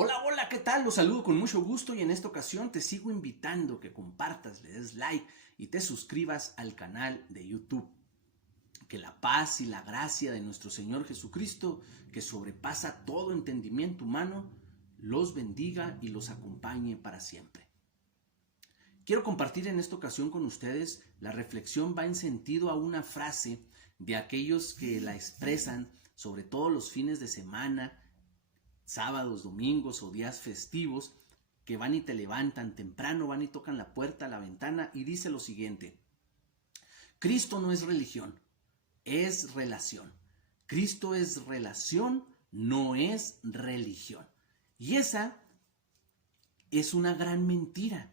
Hola, hola, ¿qué tal? Los saludo con mucho gusto y en esta ocasión te sigo invitando que compartas, le des like y te suscribas al canal de YouTube. Que la paz y la gracia de nuestro Señor Jesucristo, que sobrepasa todo entendimiento humano, los bendiga y los acompañe para siempre. Quiero compartir en esta ocasión con ustedes, la reflexión va en sentido a una frase de aquellos que la expresan, sobre todo los fines de semana, sábados, domingos o días festivos, que van y te levantan temprano, van y tocan la puerta, la ventana y dice lo siguiente: Cristo no es religión, es relación. Cristo es relación, no es religión. Y esa es una gran mentira.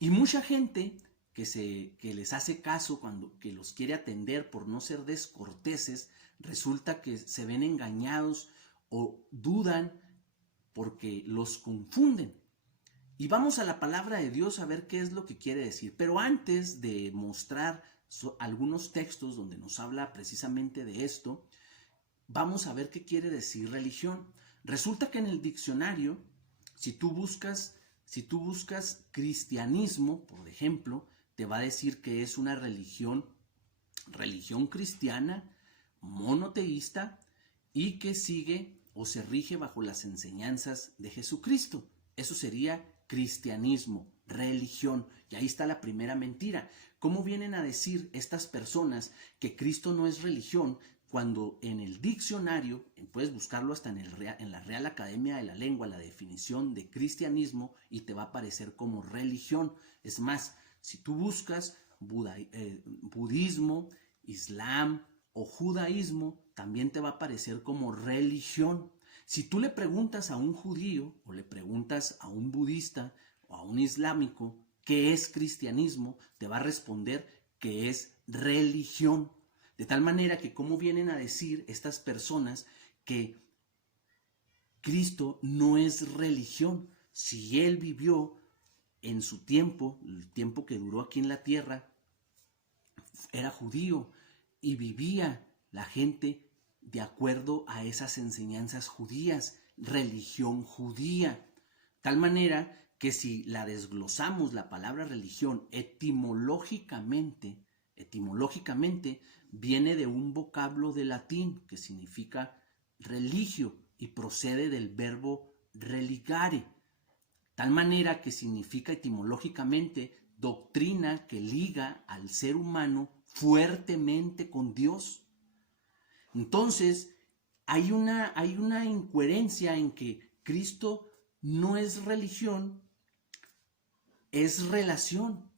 Y mucha gente que les hace caso cuando que los quiere atender por no ser descorteses, resulta que se ven engañados o dudan porque los confunden. Y vamos a la palabra de Dios a ver qué es lo que quiere decir. Pero antes de mostrar algunos textos donde nos habla precisamente de esto, vamos a ver qué quiere decir religión. Resulta que en el diccionario, si tú buscas, si tú buscas cristianismo, por ejemplo, te va a decir que es una religión cristiana, monoteísta y que sigue o se rige bajo las enseñanzas de Jesucristo. Eso sería cristianismo, religión. Y ahí está la primera mentira. ¿Cómo vienen a decir estas personas que Cristo no es religión cuando en el diccionario, puedes buscarlo hasta en la Real Academia de la Lengua, la definición de cristianismo, y te va a aparecer como religión? Es más, si tú buscas budismo, islam o judaísmo, también te va a aparecer como religión. Si tú le preguntas a un judío o le preguntas a un budista o a un islámico qué es cristianismo, te va a responder que es religión. De tal manera que cómo vienen a decir estas personas que Cristo no es religión, si Él vivió en su tiempo, el tiempo que duró aquí en la tierra, era judío y vivía la gente de acuerdo a esas enseñanzas judías, religión judía. Tal manera que si la desglosamos la palabra religión etimológicamente viene de un vocablo de latín que significa religio y procede del verbo religare. Tal manera que significa etimológicamente doctrina que liga al ser humano fuertemente con Dios. Entonces, hay una incoherencia en que Cristo no es religión, es relación.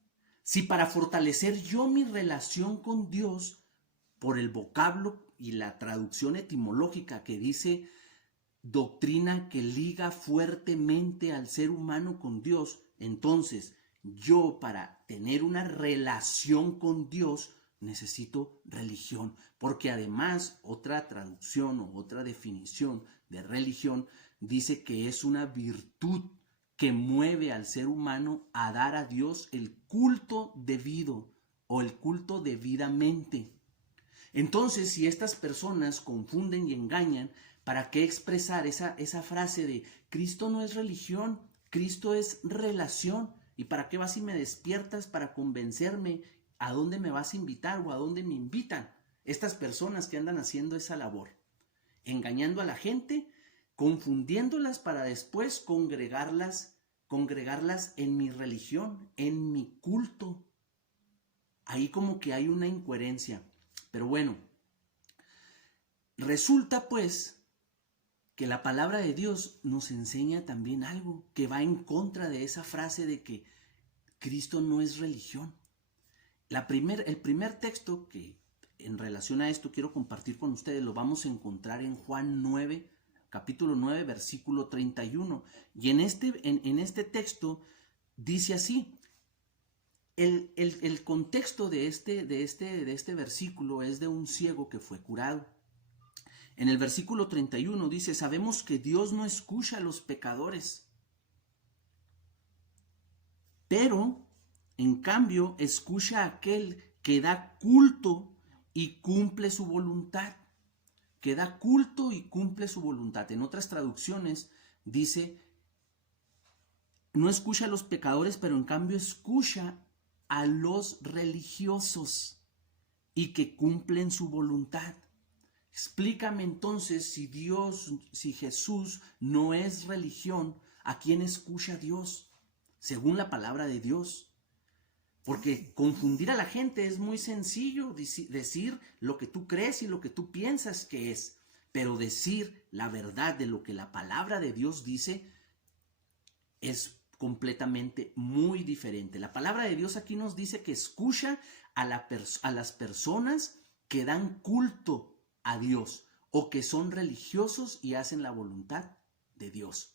Si para fortalecer yo mi relación con Dios, por el vocablo y la traducción etimológica que dice doctrina que liga fuertemente al ser humano con Dios, entonces yo para tener una relación con Dios necesito religión, porque además otra traducción o otra definición de religión dice que es una virtud que mueve al ser humano a dar a Dios el culto debido o el culto debidamente. Entonces, si estas personas confunden y engañan, ¿para qué expresar esa frase de Cristo no es religión, Cristo es relación? ¿Y para qué vas y me despiertas para convencerme a dónde me vas a invitar o a dónde me invitan? Estas personas que andan haciendo esa labor, engañando a la gente, confundiéndolas para después congregarlas en mi religión, en mi culto. Ahí como que hay una incoherencia. Pero bueno, resulta pues que la palabra de Dios nos enseña también algo que va en contra de esa frase de que Cristo no es religión. El primer texto que en relación a esto quiero compartir con ustedes lo vamos a encontrar en Juan 9, capítulo 9, versículo 31. Y en este texto dice así: el contexto de este versículo es de un ciego que fue curado. En el versículo 31 dice: sabemos que Dios no escucha a los pecadores, pero en cambio escucha a aquel que da culto y cumple su voluntad. Que da culto y cumple su voluntad. En otras traducciones dice No escucha a los pecadores, pero en cambio escucha a los religiosos y que cumplen su voluntad. Explícame entonces si Jesús no es religión, ¿a quién escucha Dios? Según la palabra de Dios. Porque confundir a la gente es muy sencillo, decir lo que tú crees y lo que tú piensas que es, pero decir la verdad de lo que la palabra de Dios dice es completamente muy diferente. La palabra de Dios aquí nos dice que escucha a las personas que dan culto a Dios o que son religiosos y hacen la voluntad de Dios.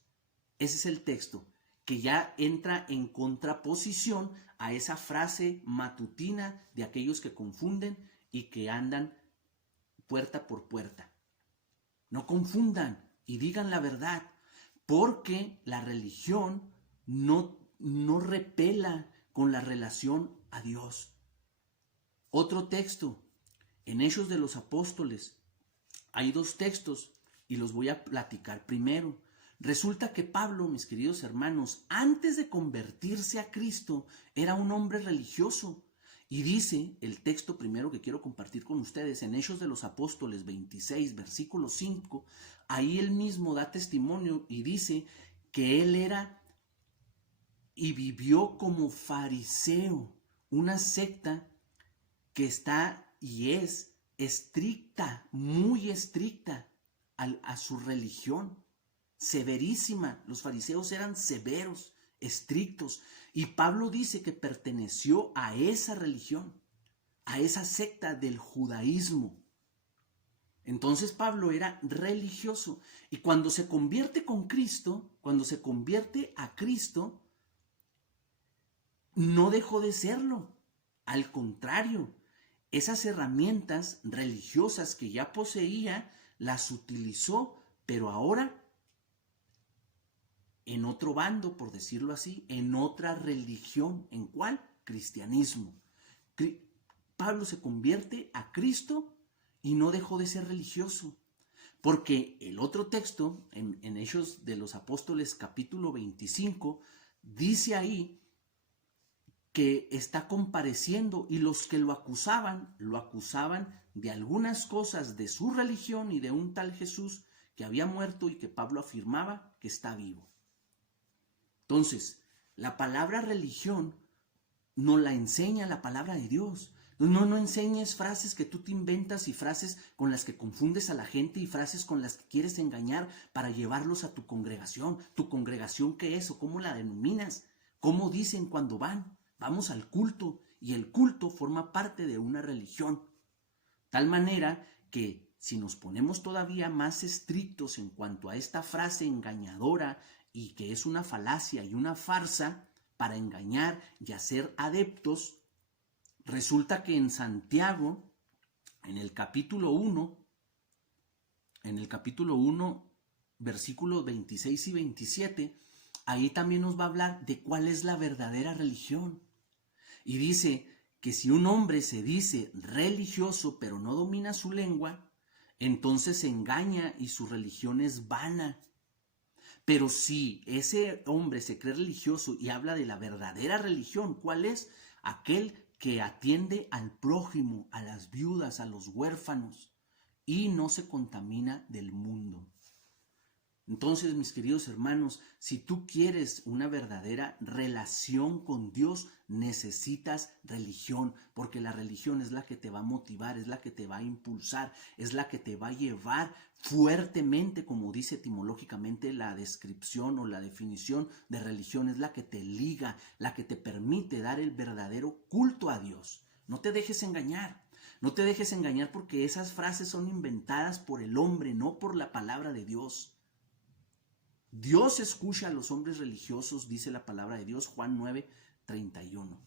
Ese es el texto que ya entra en contraposición a esa frase matutina de aquellos que confunden y que andan puerta por puerta. No confundan y digan la verdad, porque la religión no repela con la relación a Dios. Otro texto, en Hechos de los Apóstoles, hay dos textos y los voy a platicar primero. Resulta que Pablo, mis queridos hermanos, antes de convertirse a Cristo, era un hombre religioso. Y dice el texto primero que quiero compartir con ustedes, en Hechos de los Apóstoles 26, versículo 5, ahí él mismo da testimonio y dice que él era y vivió como fariseo, una secta que está y es estricta, muy estricta a su religión, severísima. Los fariseos eran severos, estrictos, y Pablo dice que perteneció a esa religión, a esa secta del judaísmo. Entonces Pablo era religioso, y cuando se convierte con Cristo, cuando se convierte a Cristo, no dejó de serlo. Al contrario, esas herramientas religiosas que ya poseía, las utilizó, pero ahora en otro bando, por decirlo así, en otra religión. ¿En cuál? Cristianismo. Pablo se convierte a Cristo y no dejó de ser religioso. Porque el otro texto, en Hechos de los Apóstoles capítulo 25, dice ahí que está compareciendo y los que lo acusaban de algunas cosas de su religión y de un tal Jesús que había muerto y que Pablo afirmaba que está vivo. Entonces, la palabra religión no la enseña la palabra de Dios. No enseñes frases que tú te inventas y frases con las que confundes a la gente y frases con las que quieres engañar para llevarlos a tu congregación. ¿Tu congregación qué es o cómo la denominas? ¿Cómo dicen cuando van? Vamos al culto, y el culto forma parte de una religión. Tal manera que si nos ponemos todavía más estrictos en cuanto a esta frase engañadora y que es una falacia y una farsa para engañar y hacer adeptos, resulta que en Santiago, en el capítulo 1, versículos 26 y 27, ahí también nos va a hablar de cuál es la verdadera religión. Y dice que si un hombre se dice religioso pero no domina su lengua, entonces se engaña y su religión es vana. Pero si ese hombre se cree religioso y habla de la verdadera religión, ¿cuál es? Aquel que atiende al prójimo, a las viudas, a los huérfanos y no se contamina del mundo. Entonces, mis queridos hermanos, si tú quieres una verdadera relación con Dios, necesitas religión, porque la religión es la que te va a motivar, es la que te va a impulsar, es la que te va a llevar fuertemente, como dice etimológicamente la descripción o la definición de religión, es la que te liga, la que te permite dar el verdadero culto a Dios. No te dejes engañar. No te dejes engañar porque esas frases son inventadas por el hombre, no por la palabra de Dios. Dios escucha a los hombres religiosos, dice la palabra de Dios, Juan 9:31.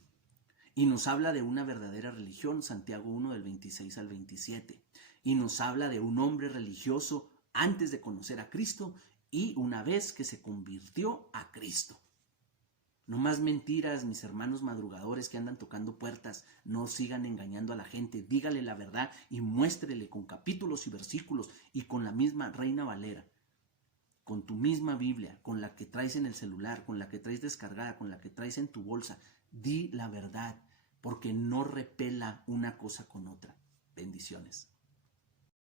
Y nos habla de una verdadera religión, Santiago 1 del 26 al 27. Y nos habla de un hombre religioso antes de conocer a Cristo y una vez que se convirtió a Cristo. No más mentiras, mis hermanos madrugadores que andan tocando puertas, no sigan engañando a la gente, dígale la verdad y muéstrele con capítulos y versículos y con la misma Reina Valera. con tu misma Biblia, con la que traes en el celular, con la que traes descargada, con la que traes en tu bolsa. Di la verdad, porque no repela una cosa con otra. Bendiciones.